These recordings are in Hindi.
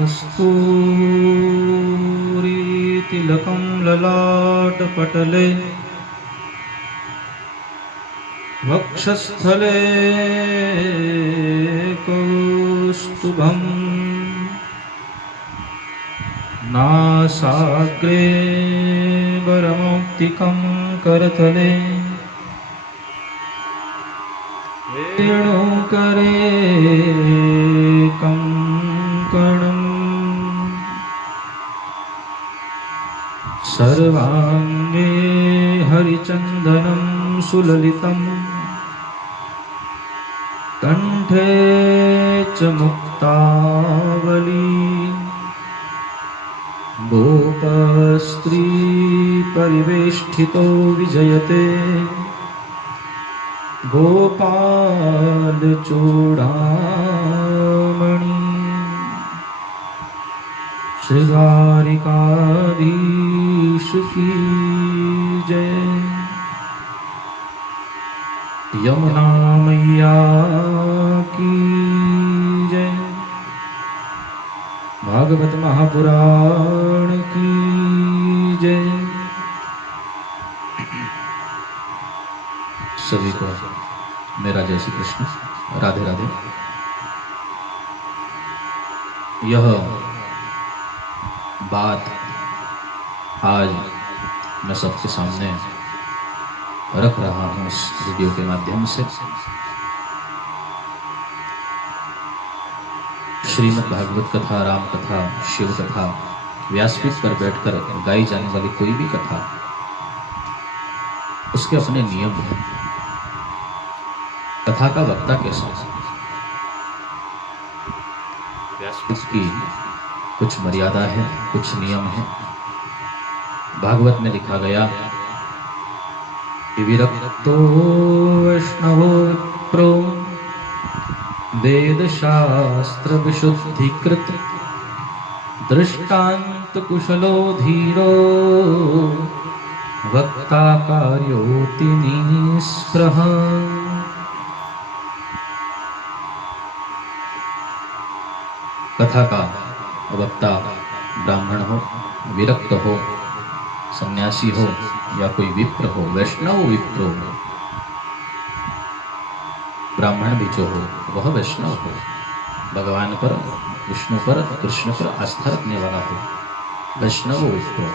कस्तूरीतिलकं ललाटपटले वक्षस्थले कौस्तुभम् नासाग्रे वरमौक्तिकं करतले वेणुकरे कंकणम् सर्वांगे हरिचन्दनं सुललितं कंठे च मुक्तावली गोपस्त्री परिवेष्टितो विजयते गोपाल चूड़ामणि श्रृंगारिकाधीश की जय। यमुना मैया की जय। भागवत महापुराण की जय। सभी को मेरा जय श्री कृष्ण, राधे राधे। यह बात आज मैं सबके सामने रख रहा हूँ इस वीडियो के माध्यम से। श्रीमद् भागवत कथा, राम कथा, शिव कथा, व्यासपीठ पर बैठकर गाई जाने वाली कोई भी कथा, उसके अपने नियम हैं। कथा का वक्ता कैसा है, व्यासपीठ की कुछ मर्यादा है, कुछ नियम है। भागवत में लिखा गया कि विरक्तो वैष्णवो विप्रो वेद शास्त्र विशुद्धिकृत दृष्टांत कुशलो धीरो वक्ता कार्योति निःस्पृह। कथा का वक्ता ब्राह्मण हो, विरक्त हो, सन्यासी हो या कोई विप्र हो, वैष्णव विप्र हो। ब्राह्मण भी जो हो वह वैष्णव हो, भगवान पर, विष्णु पर, कृष्ण पर आस्था रखने वाला हो, वैष्णव विप्र।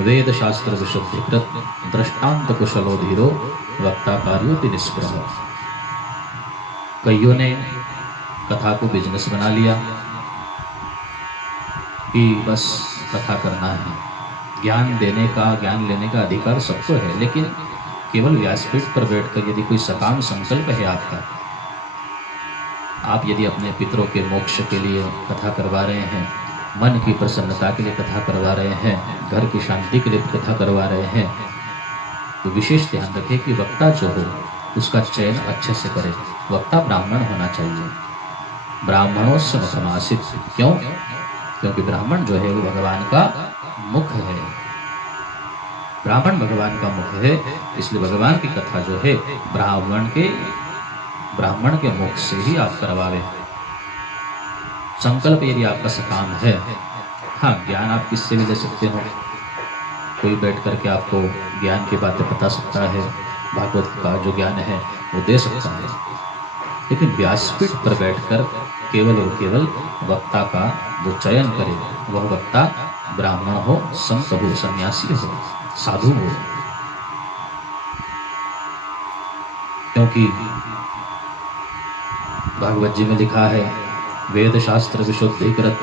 वेद शास्त्र विशुद्धिकृत दृष्टांत कुशलो धीरो वक्ता कार्योति निःस्पृह। कईयों ने कथा को बिजनेस बना लिया कि बस कथा करना है। ज्ञान देने का, ज्ञान लेने का अधिकार सबको है, लेकिन केवल व्यासपीठ पर बैठकर यदि कोई सकाम संकल्प है आपका, आप यदि अपने पितरों के मोक्ष के लिए कथा करवा रहे हैं, मन की प्रसन्नता के लिए कथा करवा रहे हैं, घर की शांति के लिए कथा करवा रहे हैं, तो विशेष ध्यान रखें कि वक्ता जो हो उसका चयन अच्छे से करें। वक्ता ब्राह्मण होना चाहिए। ब्राह्मणों से मुखमासित। क्यों? क्योंकि ब्राह्मण जो है वो भगवान का मुख है। ब्राह्मण भगवान का मुख है, इसलिए भगवान की कथा जो है ब्राह्मण के मुख से ही आप करवावे। संकल्प यदि आपका सकाम है, हाँ, ज्ञान आप किससे भी ले सकते हो। कोई बैठ करके आपको ज्ञान की बातें बता सकता है, भागवत का जो ज्ञान है वो दे सकता है, लेकिन व्यासपीठ पर बैठकर केवल और केवल वक्ता का जो चयन करे वह वक्ता ब्राह्मण हो, संत हो, सन्यासी हो, साधु हो। क्योंकि भागवत जी में लिखा है वेद शास्त्र विशुद्धिकृत।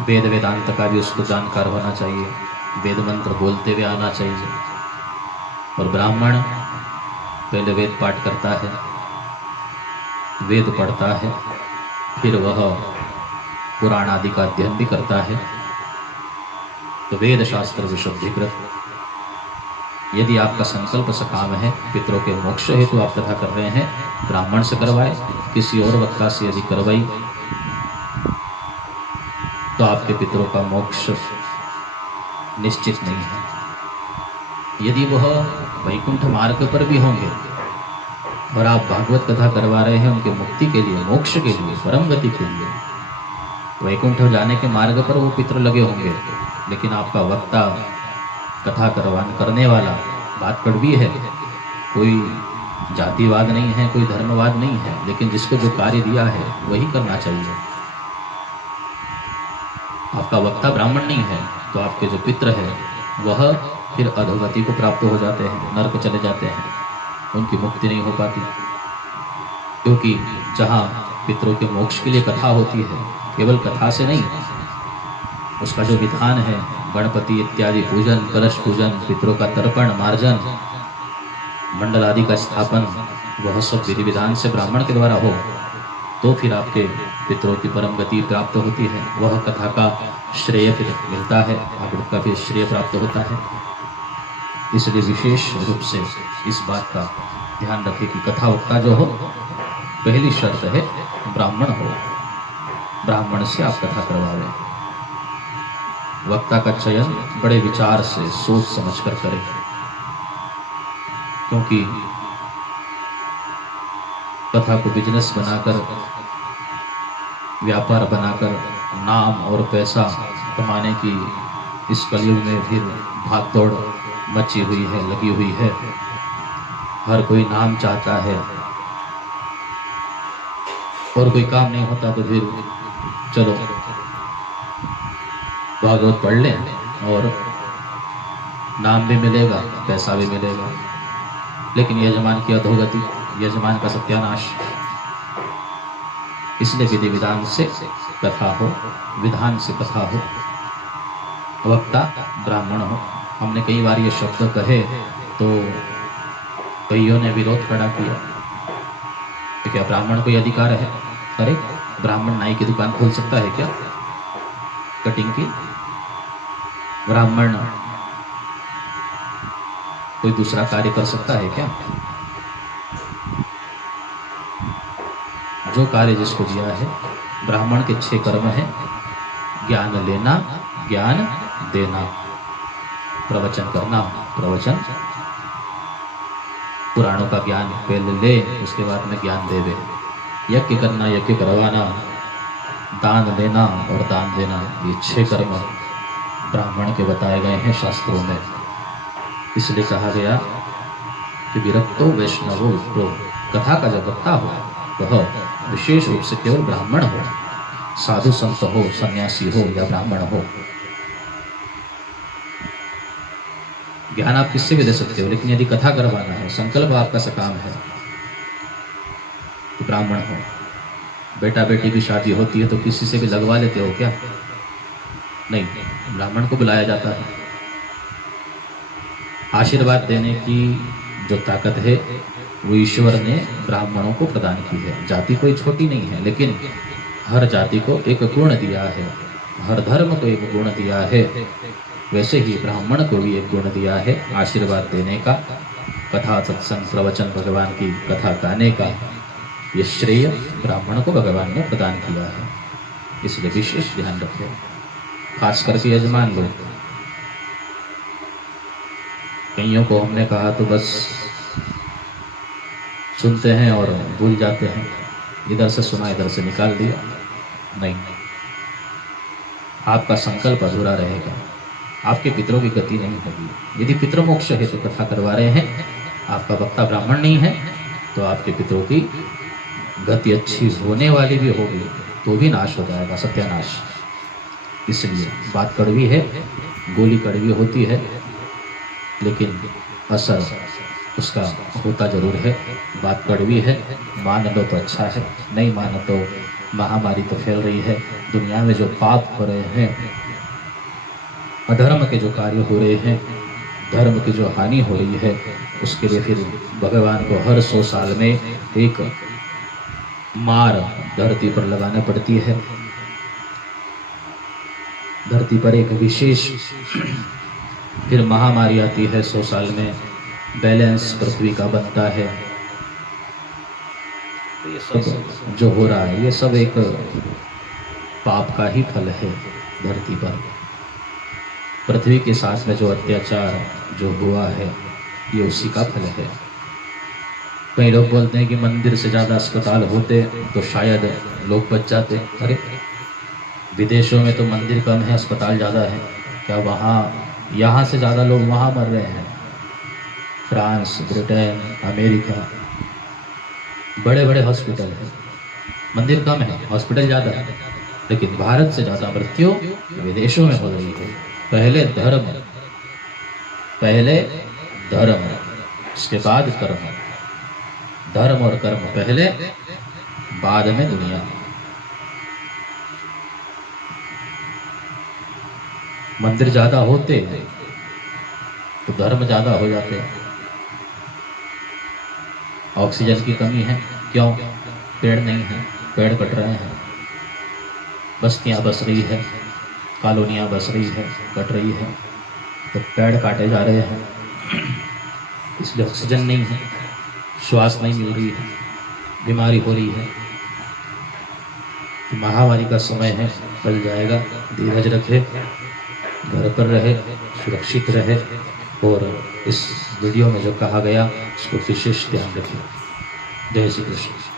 वेद वेदांत का भी उसको जानकार होना चाहिए, वेद मंत्र बोलते हुए आना चाहिए। और ब्राह्मण पहले वेद पाठ करता है, वेद पढ़ता है, फिर वह पुराण आदि का अध्ययन भी करता है। तो वेद शास्त्र विशुद्धिकृत। यदि आपका संकल्प सकाम है, पितरों के मोक्ष हेतु आप कथा कर रहे हैं, ब्राह्मण से करवाए, किसी और वक्ता से यदि करवाई तो आपके पितरों का मोक्ष निश्चित नहीं है। यदि वह वैकुंठ मार्ग पर भी होंगे और आप भागवत कथा करवा रहे हैं उनके मुक्ति के लिए, मोक्ष के लिए, परम गति के लिए, वैकुंठ जाने के मार्ग पर वो पितृ लगे होंगे, लेकिन आपका वक्ता, कथा करने वाला बात कड़वी है। कोई जातिवाद नहीं है, कोई धर्मवाद नहीं है, लेकिन जिसको जो कार्य दिया है वही करना चाहिए। आपका वक्ता ब्राह्मण नहीं है तो आपके जो पितृ है वह फिर अधोगति को प्राप्त हो जाते हैं, नरक चले जाते हैं, उनकी मुक्ति नहीं हो पाती। क्योंकि जहाँ पितरों के मोक्ष के लिए कथा होती है, केवल कथा से नहीं, उसका जो विधान है, गणपति इत्यादि पूजन, कलश पूजन, पितरों का तर्पण, मार्जन, मंडल आदि का स्थापन, वह सब विधि विधान से ब्राह्मण के द्वारा हो तो फिर आपके पितरों की परम गति प्राप्त होती है। वह कथा का श्रेय फिर मिलता है, आपका फिर श्रेय प्राप्त होता है। इसलिए विशेष रूप से इस बात का ध्यान रखें कि कथा वक्ता जो हो, पहली शर्त है ब्राह्मण हो, ब्राह्मण से आप कथा करवावें। वक्ता का चयन बड़े विचार से सोच समझकर करें, क्योंकि कथा को बिजनेस बनाकर, व्यापार बनाकर नाम और पैसा कमाने की इस कलयुग में फिर भागदौड़ मची हुई है, लगी हुई है। हर कोई नाम चाहता है और कोई काम नहीं होता तो फिर चलो भागवत पढ़ लें और नाम भी मिलेगा, पैसा भी मिलेगा, लेकिन यजमान की अधोगति, यजमान का सत्यानाश। इसलिए विधि विधान से कथा हो, विधान से कथा हो, वक्ता ब्राह्मण हो। हमने कई बार ये शब्द कहे तो कईयों ने विरोध खड़ा किया तो क्या ब्राह्मण को अधिकार है? अरे ब्राह्मण नाई की दुकान खोल सकता है क्या, कटिंग की? ब्राह्मण कोई दूसरा कार्य कर सकता है क्या? जो कार्य जिसको दिया है, ब्राह्मण के 6 कर्म हैं: ज्ञान लेना, ज्ञान देना, प्रवचन करना, प्रवचन, पुराणों का ज्ञान पहले ले, उसके बाद में ज्ञान देवे, यज्ञ करना, यज्ञ करवाना, दान लेना और दान देना, ये 6 कर्म ब्राह्मण के बताए गए हैं शास्त्रों में। इसलिए कहा गया कि विरक्तो वैष्णवो विप्रो, कथा का जब वक्ता हो वह विशेष रूप से केवल ब्राह्मण हो, साधु संत हो, सन्यासी हो या ब्राह्मण हो। ज्ञान आप किससे भी दे सकते हो, लेकिन यदि कथा करवाना है, संकल्प आपका सकाम है, तो ब्राह्मण हो। बेटा बेटी की शादी होती है तो किसी से भी लगवा लेते हो क्या? नहीं, ब्राह्मण को बुलाया जाता है। आशीर्वाद देने की जो ताकत है वो ईश्वर ने ब्राह्मणों को प्रदान की है। जाति कोई छोटी नहीं है, लेकिन हर जाति को एक गुण दिया है, हर धर्म को एक गुण दिया है, वैसे ही ब्राह्मण को भी एक गुण दिया है, आशीर्वाद देने का, कथा सत्संग प्रवचन भगवान की कथा गाने का। ये श्रेय ब्राह्मण को भगवान ने प्रदान किया है, इसलिए विशेष ध्यान रखें, खास करके यजमान लोग। कईयों को हमने कहा तो बस सुनते हैं और भूल जाते हैं, इधर से सुना इधर से निकाल दिया। नहीं, आपका संकल्प अधूरा रहेगा, आपके पितरों की गति नहीं होगी। यदि पितृमोक्ष है तो कथा करवा रहे हैं, आपका वक्ता ब्राह्मण नहीं है तो आपके पितरों की गति अच्छी होने वाली भी होगी तो भी नाश हो जाएगा, सत्यानाश। इसलिए बात कड़वी है, गोली कड़वी होती है, लेकिन असर उसका होता जरूर है। बात कड़वी है, मान लो तो अच्छा है, नहीं मानो तो महामारी तो फैल रही है। दुनिया में जो पाप हो रहे हैं, अधर्म के जो कार्य हो रहे हैं, धर्म की जो हानि हो रही है, उसके लिए फिर भगवान को हर 100 साल में एक मार धरती पर लगाना पड़ती है। धरती पर एक विशेष फिर महामारी आती है, 100 साल में बैलेंस पृथ्वी का बनता है। ये सब जो हो रहा है, ये सब एक पाप का ही फल है। धरती पर पृथ्वी के साथ में जो अत्याचार जो हुआ है, ये उसी का फल है। कई लोग बोलते हैं कि मंदिर से ज़्यादा अस्पताल होते तो शायद लोग बच जाते। अरे विदेशों में तो मंदिर कम है, अस्पताल ज़्यादा है। क्या वहाँ यहाँ से ज़्यादा लोग वहाँ मर रहे हैं? फ्रांस, ब्रिटेन, अमेरिका, बड़े बड़े हॉस्पिटल हैं, मंदिर कम है, हॉस्पिटल ज़्यादा है, लेकिन भारत से ज़्यादा मृत्यु विदेशों में हो रही है। पहले धर्म, इसके बाद कर्म। धर्म और कर्म पहले, बाद में दुनिया। मंदिर ज्यादा होते तो धर्म ज्यादा हो जाते। ऑक्सीजन की कमी है, क्यों? पेड़ नहीं है, पेड़ कट रहे हैं, बस्तियां बस रही है, कॉलोनियां बस रही है, कट रही है, तो पेड़ काटे जा रहे हैं, इसलिए ऑक्सीजन नहीं है, श्वास नहीं मिल रही है, बीमारी हो रही है। तो महामारी का समय है, टल जाएगा। धीरज रखे, घर पर रहे, सुरक्षित रहे, और इस वीडियो में जो कहा गया उसको विशेष ध्यान रखें। जय श्री कृष्ण।